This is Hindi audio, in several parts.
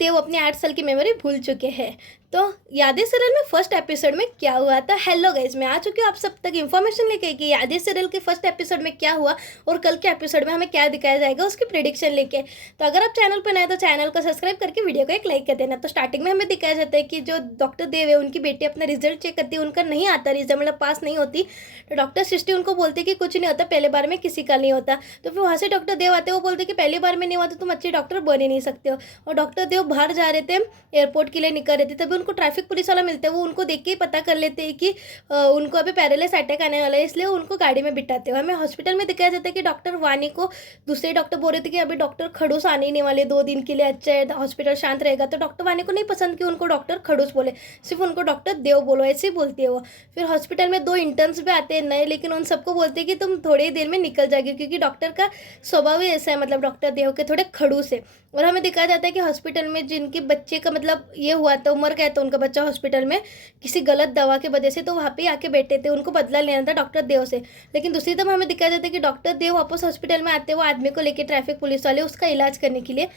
देव अपनी 8 साल की मेमोरी भूल चुके हैं। तो यादें सीरियल में फर्स्ट एपिसोड में क्या हुआ था। हेलो गाइस, मैं आ चुकी हूँ आप सब तक इन्फॉर्मेशन लेके कि यादें सीरियल के फर्स्ट एपिसोड में क्या हुआ और कल के एपिसोड में हमें क्या दिखाया जाएगा उसकी प्रेडिक्शन लेके। तो अगर आप चैनल पर नए तो चैनल को सब्सक्राइब करके वीडियो को एक लाइक कर देना। तो स्टार्टिंग में हमें दिखाया जाता है कि जो डॉक्टर देव है उनकी बेटी अपना रिजल्ट चेक करती है, उनका नहीं आता रिजल्ट, मतलब पास नहीं होती। तो डॉक्टर सृष्टि उनको बोलती कि कुछ नहीं होता, पहले बार में किसी का नहीं होता। तो फिर वहाँ से डॉक्टर देव आते, वो बोलते कि पहली बार में नहीं हुआ तो तुम अच्छे डॉक्टर बन ही नहीं सकते हो। और डॉक्टर देव बाहर जा रहे थे, एयरपोर्ट के लिए निकल रहे थे, तभी उनको ट्रैफिक पुलिस वाला मिलता है। वो उनको देख के ही पता कर लेते हैं कि उनको अभी पैरालिस अटैक आने वाला है, इसलिए उनको गाड़ी में बिठाते हैं। हमें हॉस्पिटल में दिखाया जाता है कि डॉक्टर वानी को दूसरे डॉक्टर बोल रहे थे कि अभी डॉक्टर खड़ूस आने ही नहीं वाले 2 दिन के लिए, अच्छा है हॉस्पिटल शांत रहेगा। तो डॉक्टर वानी को नहीं पसंद कि उनको डॉक्टर खड़ूस बोले, सिर्फ उनको डॉक्टर देव बोलो, ऐसे ही बोलती है वो। फिर हॉस्पिटल में 2 इंटर्न्स भी आते हैं नए, लेकिन उन सबको बोलते हैं कि तुम थोड़ी ही देर में निकल जाएगी, क्योंकि डॉक्टर का स्वभाव ही ऐसा है, मतलब डॉक्टर देव के थोड़े खड़ूस है। और हमें दिखाया जाता है कि हॉस्पिटल में जिनके बच्चे का मतलब ये हुआ था, मर गया था उनका बच्चा हॉस्पिटल में किसी गलत दवा के वजह से, तो वहाँ पे आके बैठे थे, उनको बदला लेना था डॉक्टर देव से। लेकिन दूसरी तरफ हमें दिखाया जाता है कि डॉक्टर देव वापस हॉस्पिटल में आते हैं, वो आदमी को लेकर ट्रैफिक पुलिस वाले उसका इलाज करने के लिए।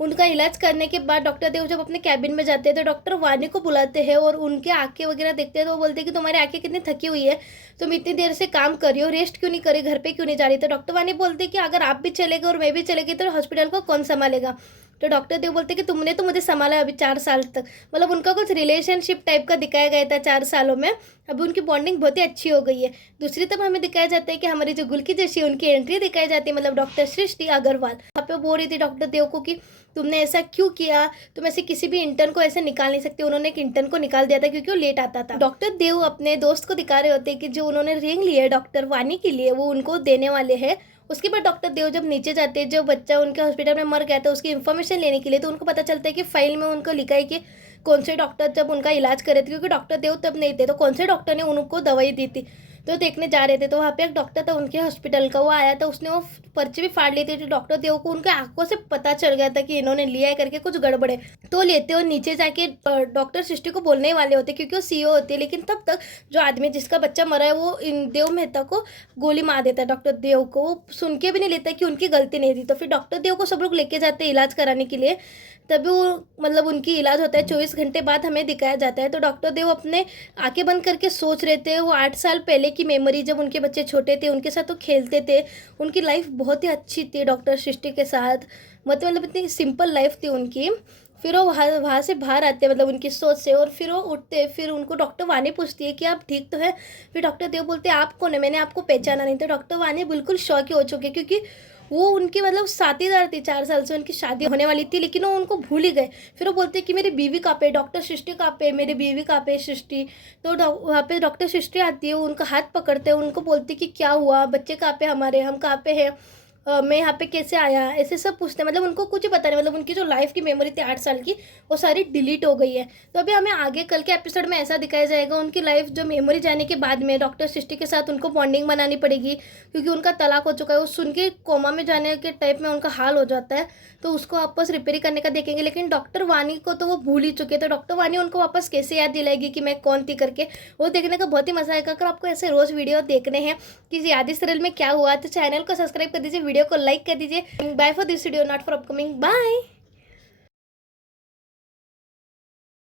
उनका इलाज करने के बाद डॉक्टर देव जब अपने कैबिन में जाते हैं तो डॉक्टर वानी को बुलाते हैं और उनके आंखें वगैरह देखते हैं। तो वो बोलते हैं कि तुम्हारी आंखें कितनी थकी हुई है, तुम इतनी देर से काम कर रही हो, रेस्ट क्यों नहीं करी, घर पे क्यों नहीं जा रही। तो डॉक्टर वानी बोलते हैं कि अगर आप भी चले गए और मैं भी चले गई तो हॉस्पिटल को कौन संभालेगा। तो डॉक्टर देव बोलते कि तुमने तो मुझे संभाला अभी 4 साल तक, मतलब उनका कुछ रिलेशनशिप टाइप का दिखाया गया था 4 सालों में। अभी उनकी बॉन्डिंग बहुत ही अच्छी हो गई है। दूसरी तरफ हमें दिखाया जाता है कि हमारी जो गुलकी जैसी उनकी एंट्री दिखाई जाती है, मतलब डॉक्टर सृष्टि अग्रवाल। वहाँ पे बोल रही थी डॉक्टर देव को कि तुमने ऐसा क्यों किया, तुम ऐसे किसी भी इंटर्न को ऐसे निकाल नहीं सकते। उन्होंने एक इंटर्न को निकाल दिया था क्योंकि वो लेट आता था। डॉक्टर देव अपने दोस्त को दिखा रहे होते कि जो उन्होंने रिंग ली है डॉक्टर वानी के लिए वो उनको देने वाले हैं। उसके बाद डॉक्टर देव जब नीचे जाते हैं, जो बच्चा उनके हॉस्पिटल में मर गया था उसकी इन्फॉर्मेशन लेने के लिए, तो उनको पता चलता है कि फाइल में उनको लिखा है कि कौन से डॉक्टर जब उनका इलाज करे थे, क्योंकि डॉक्टर देव तब नहीं थे, तो कौन से डॉक्टर ने उनको दवाई दी थी। तो देखने जा रहे थे तो वहाँ पे एक डॉक्टर था उनके हॉस्पिटल का, वो आया था, उसने वो पर्ची भी फाड़ ली थी। तो डॉक्टर देव को उनके आंखों से पता चल गया था कि इन्होंने लिया है करके कुछ गड़बड़ है। तो लेते हो नीचे जाके डॉक्टर सृष्टि को बोलने ही वाले होते क्योंकि वो सीईओ होती है, लेकिन तब तक जो आदमी जिसका बच्चा मरा है वो इन देव मेहता को गोली मार देता है। डॉक्टर देव को वो सुन के भी नहीं लेता कि उनकी गलती नहीं थी। तो फिर डॉक्टर देव को सब लोग लेके जाते हैं इलाज कराने के लिए, तभी वो मतलब उनकी इलाज होता है। 24 घंटे बाद हमें दिखाया जाता है। तो डॉक्टर देव अपने आंखें बंद करके सोच रहे थे वो 8 साल पहले की मेमोरी, जब उनके बच्चे छोटे थे उनके साथ वो खेलते थे, उनकी लाइफ बहुत ही अच्छी थी डॉक्टर सृष्टि के साथ, मतलब इतनी सिंपल लाइफ थी उनकी। फिर वो वहाँ से बाहर आते हैं, मतलब उनकी सोच से, और फिर वो उठते हैं। फिर उनको डॉक्टर वानी पूछती है कि आप ठीक तो है। फिर डॉक्टर देव बोलते हैं आप कौन है, मैंने आपको पहचाना नहीं। तो डॉक्टर वानी बिल्कुल शॉक हो चुके क्योंकि वो उनकी मतलब साथीदार थी, 4 साल से उनकी शादी होने वाली थी, लेकिन वो उनको भूल ही गए। फिर वो बोलते हैं कि मेरी बीवी कहाँ पे, डॉक्टर सृष्टि कहाँ पे, मेरी बीवी कहाँ पे सृष्टि। तो वहाँ पे डॉक्टर सृष्टि आती है, उनका हाथ पकड़ते हैं, उनको बोलती कि क्या हुआ, बच्चे कहाँ पे हमारे, हम कहाँ पे हैं, मैं यहाँ पे कैसे आया, ऐसे सब पूछते हैं। मतलब उनको कुछ ही पता नहीं, मतलब उनकी जो लाइफ की मेमोरी थी 8 साल की वो सारी डिलीट हो गई है। तो अभी हमें आगे कल के एपिसोड में ऐसा दिखाया जाएगा उनकी लाइफ जो मेमोरी जाने के बाद में डॉक्टर सृष्टि के साथ उनको बॉन्डिंग बनानी पड़ेगी, क्योंकि उनका तलाक हो चुका है। वो सुन के कोमा में जाने के टाइप में उनका हाल हो जाता है, तो उसको वापस रिपेयर करने का देखेंगे। लेकिन डॉक्टर वानी को तो वो भूल ही चुके, तो डॉक्टर वानी उनको वापस कैसे याद दिलाएगी कि मैं कौन थी करके, वो देखने का बहुत ही मजा आएगा। अगर आपको ऐसे रोज वीडियो देखने हैं कि यादें सीरियल में क्या हुआ, तो चैनल को सब्सक्राइब कर दीजिए, वीडियो को लाइक कर दीजिए। Bye for this video, not for upcoming, bye.